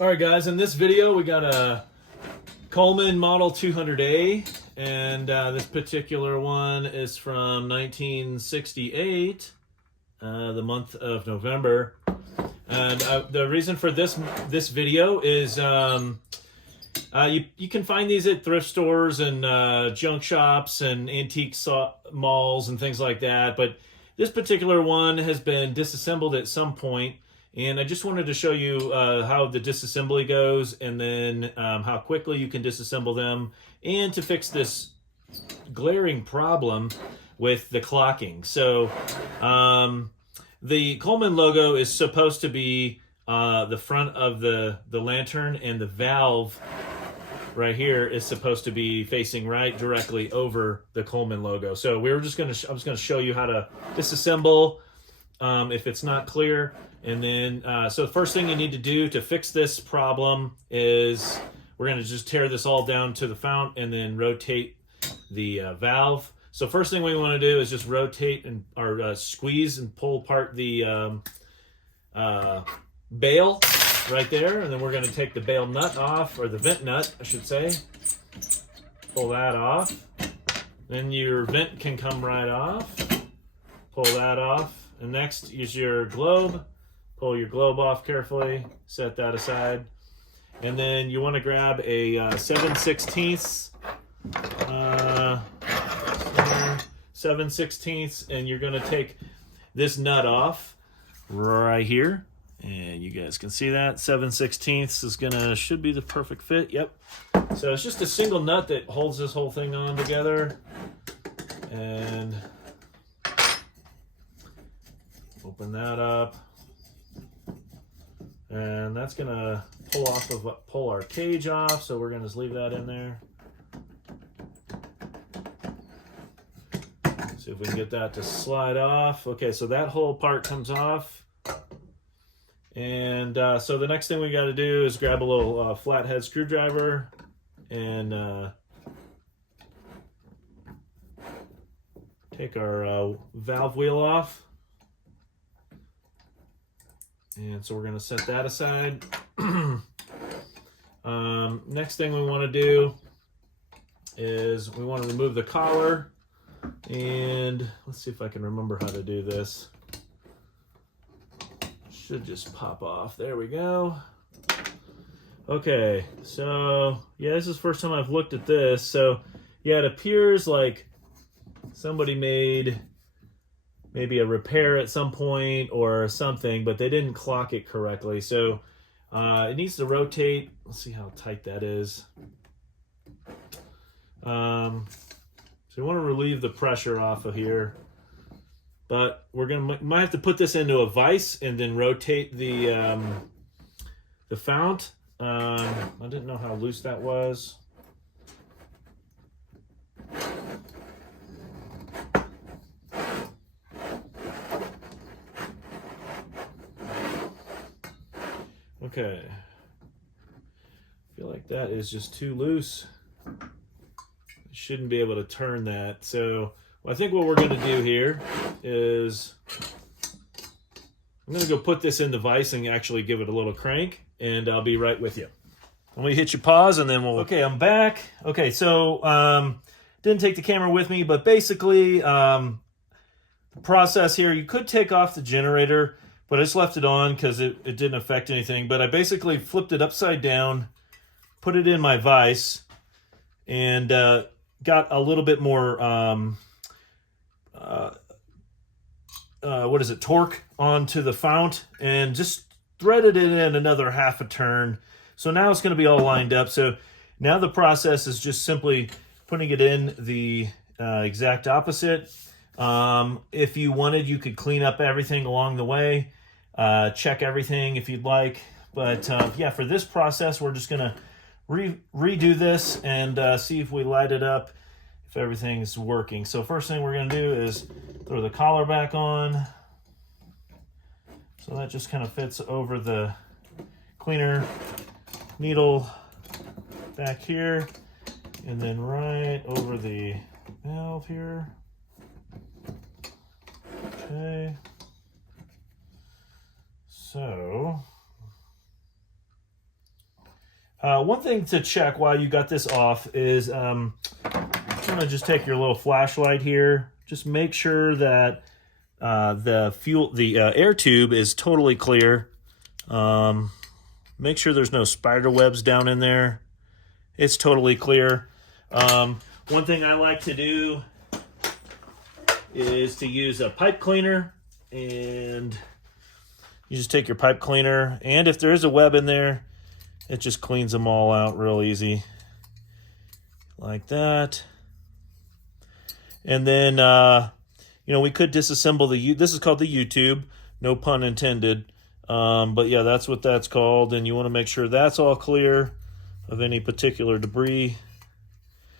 All right, guys, in this video, we got a Coleman Model 200A, and this particular one is from 1968, the month of November. And the reason for this video is you can find these at thrift stores and junk shops and antique malls and things like that, but this particular one has been disassembled at some point. And I just wanted to show you how the disassembly goes, and then how quickly you can disassemble them, and to fix this glaring problem with the clocking. So the Coleman logo is supposed to be the front of the lantern, and the valve right here is supposed to be facing right directly over the Coleman logo. So I was going to show you how to disassemble if it's not clear. And then, so the first thing you need to do to fix this problem is we're going to just tear this all down to the fount and then rotate the valve. So first thing we want to do is just rotate or squeeze and pull apart the bail right there. And then we're going to take the bail nut off, or the vent nut, I should say. Pull that off. Then your vent can come right off. Pull that off. And next is your globe. Pull your globe off carefully, set that aside. And then you want to grab a 7/16, 7/16, and you're going to take this nut off right here. And you guys can see that 7/16 should be the perfect fit. Yep. So it's just a single nut that holds this whole thing on together. And open that up. And that's gonna pull our cage off, so we're gonna just leave that in there. See if we can get that to slide off. Okay, so that whole part comes off. And so the next thing we got to do is grab a little flathead screwdriver and take our valve wheel off. And so we're going to set that aside. Next thing we want to do is we want to remove the collar. And let's see if I can remember how to do this. Should just pop off. There we go. Okay, so yeah, this is the first time I've looked at this. So yeah, it appears like somebody made maybe a repair at some point or something, but they didn't clock it correctly. So it needs to rotate. Let's see how tight that is. So we want to relieve the pressure off of here, but might have to put this into a vise and then rotate the fount. I didn't know how loose that was. Okay, I feel like that is just too loose. I shouldn't be able to turn that. So I think what we're going to do here is I'm going to go put this in the vise and actually give it a little crank, and I'll be right with you. Let me hit you pause and then we'll... Okay, I'm back. Okay, so didn't take the camera with me, but basically the process here, you could take off the generator, but I just left it on because it didn't affect anything. But I basically flipped it upside down, put it in my vise, and got a little bit more, torque onto the fount, and just threaded it in another half a turn. So now it's going to be all lined up. So now the process is just simply putting it in the exact opposite. If you wanted, you could clean up everything along the way. Check everything if you'd like, but yeah, for this process we're just gonna redo this and see if we light it up, if everything's working. So first thing we're gonna do is throw the collar back on, so that just kind of fits over the cleaner needle back here, and then right over the valve here. Okay. So One thing to check while you got this off is you're gonna just take your little flashlight here. Just make sure that the air tube is totally clear. Make sure there's no spider webs down in there. It's totally clear. One thing I like to do is to use a pipe cleaner, and you just take your pipe cleaner, and if there is a web in there, it just cleans them all out real easy. Like that. And then, you know, we could disassemble this is called the U-tube, no pun intended. But yeah, that's what that's called, and you want to make sure that's all clear of any particular debris,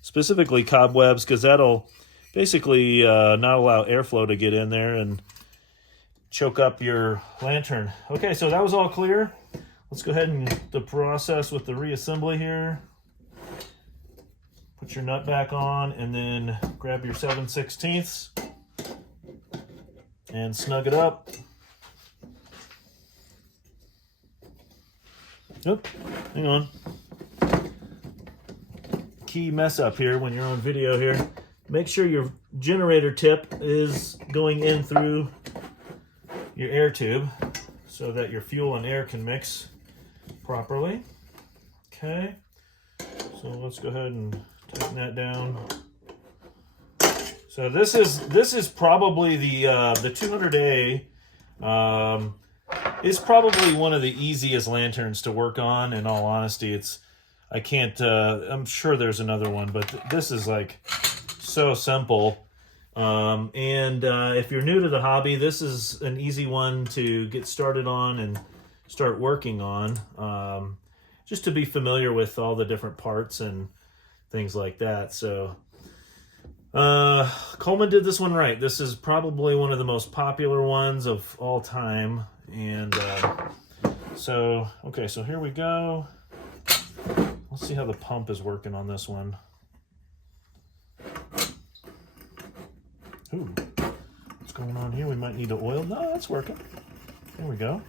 specifically cobwebs, because that'll basically not allow airflow to get in there and choke up your lantern. Okay, so that was all clear. Let's go ahead and the process with the reassembly here. Put your nut back on, and then grab your 7/16 and snug it up. Nope, hang on. Key mess up here when you're on video here. Make sure your generator tip is going in through your air tube so that your fuel and air can mix properly. Okay, so let's go ahead and tighten that down. So this is probably the 200A. Is probably one of the easiest lanterns to work on. In all honesty, I'm sure there's another one, but this is like so simple. If you're new to the hobby, this is an easy one to get started on and start working on, just to be familiar with all the different parts and things like that. So Coleman did this one right. This is probably one of the most popular ones of all time. And so here we go. Let's see how the pump is working on this one. Ooh, what's going on here? We might need to oil. No, that's working. There we go.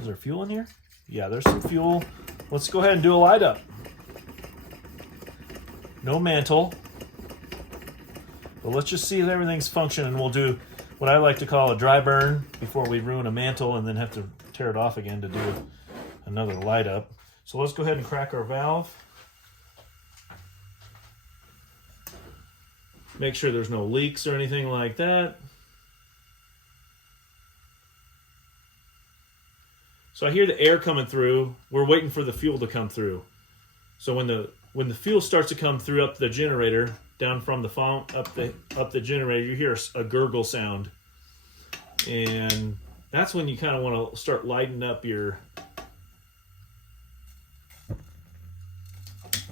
Is there fuel in here? Yeah, there's some fuel. Let's go ahead and do a light up. No mantle. But let's just see if everything's functioning. We'll do what I like to call a dry burn before we ruin a mantle and then have to tear it off again to do another light up. So let's go ahead and crack our valve. Make sure there's no leaks or anything like that. So I hear the air coming through. We're waiting for the fuel to come through. So when the fuel starts to come through up the generator, down from the fount up the generator, you hear a gurgle sound, and that's when you kind of want to start lighting up your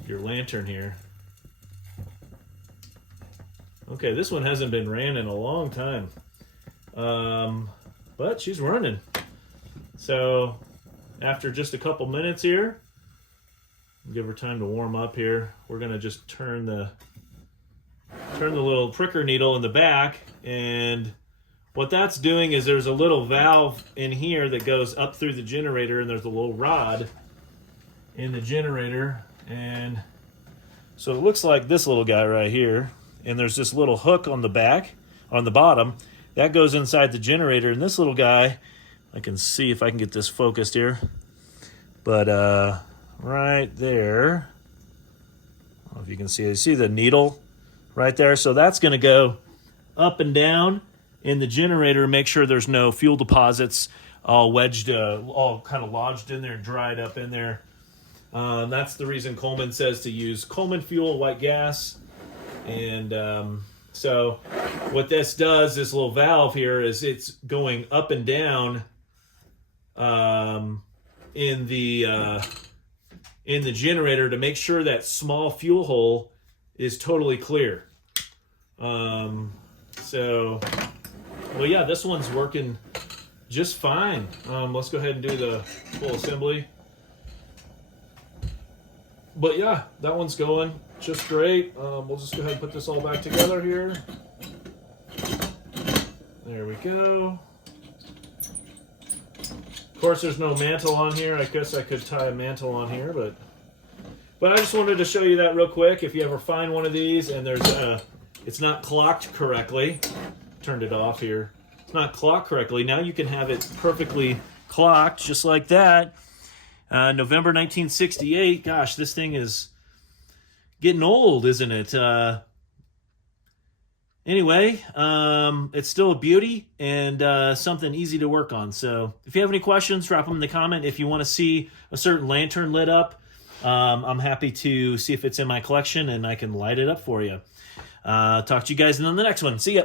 lantern here. Okay, this one hasn't been ran in a long time, but she's running. So after just a couple minutes here, give her time to warm up here, we're gonna just turn the little pricker needle in the back, and what that's doing is there's a little valve in here that goes up through the generator, and there's a little rod in the generator, and so it looks like this little guy right here, and there's this little hook on the back, on the bottom, that goes inside the generator, and this little guy, I can see if I can get this focused here, but right there, I don't know if you can see it. You see the needle right there? So that's going to go up and down in the generator and make sure there's no fuel deposits all wedged, all kind of lodged in there and dried up in there. That's the reason Coleman says to use Coleman fuel, white gas. And so what this does, this little valve here, is it's going up and down in the generator to make sure that small fuel hole is totally clear. So, well, yeah, this one's working just fine. Let's go ahead and do the full assembly. But yeah, that one's going just great. We'll just go ahead and put this all back together here. There we go. Of course, there's no mantle on here. I guess I could tie a mantle on here, but I just wanted to show you that real quick. If you ever find one of these and it's not clocked correctly, turned it off here. It's not clocked correctly. Now you can have it perfectly clocked, just like that. November 1968. Gosh, this thing is getting old, isn't it? Anyway, it's still a beauty and something easy to work on. So if you have any questions, drop them in the comment. If you want to see a certain lantern lit up, I'm happy to see if it's in my collection and I can light it up for you. Talk to you guys in the next one. See ya.